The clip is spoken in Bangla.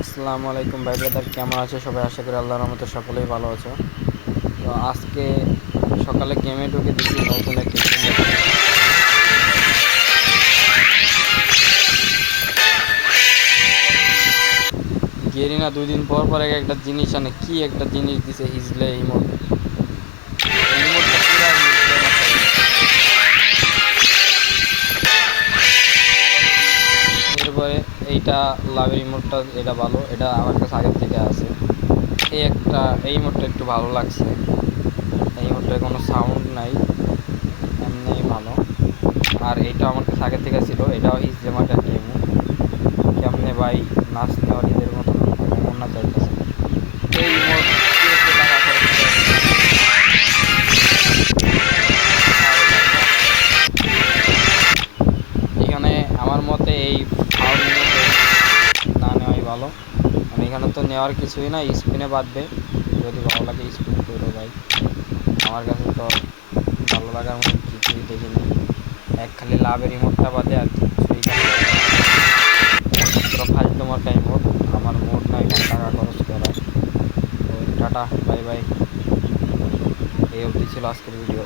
আসসালামু আলাইকুম ভাই ব্রাদার, কেমন আছো সবাই? আশা করি আল্লাহর রহমতে সকলেই ভালো আছো। তো আজকে সকালে গেমে ঢুকে দেখি নতুন একটা গেরিনা 2 দিন পর পর একটা জিনিস আনে, কি একটা জিনিস দিছে হিজলে ইমোট। ইমোটটা পুরো হিজলে এরপরে এইটা লাভের ইমোটটা, এটা ভালো, এটা আমার কাছে আগের থেকে আছে। এই ইমোটটা একটু ভালো লাগছে। এই ইমোটটায় কোনো সাউন্ড নাই, এমনি ভালো। আর এইটা আমার কাছে আগে থেকে ছিল, এটাও হিজলে মার্কার গেম। কেমনে ভাই নাচ নেওয়ালিদের মতন না চাইতেছে। এই মোট টাকা খরচ করে এখানে আমার মতে এই ফাউল না নেওয়াই ভালো। মানে এখানে তো নেওয়ার কিছুই না, স্পিনে বাঁধবে। যদি ভালো লাগে স্পিন করো ভাই, আমার কাছে তো ভালো লাগার মতো কিছুই দেখিনি। খালি লাভের রিমোটটা বাদে আর কিছুই ফালতু মার্কা রিমোট। আমার মোট না এখানে টাকা খরচ করা। তো টাটা, বাই বাই। এই অবধি ছিল আজকের ভিডিও।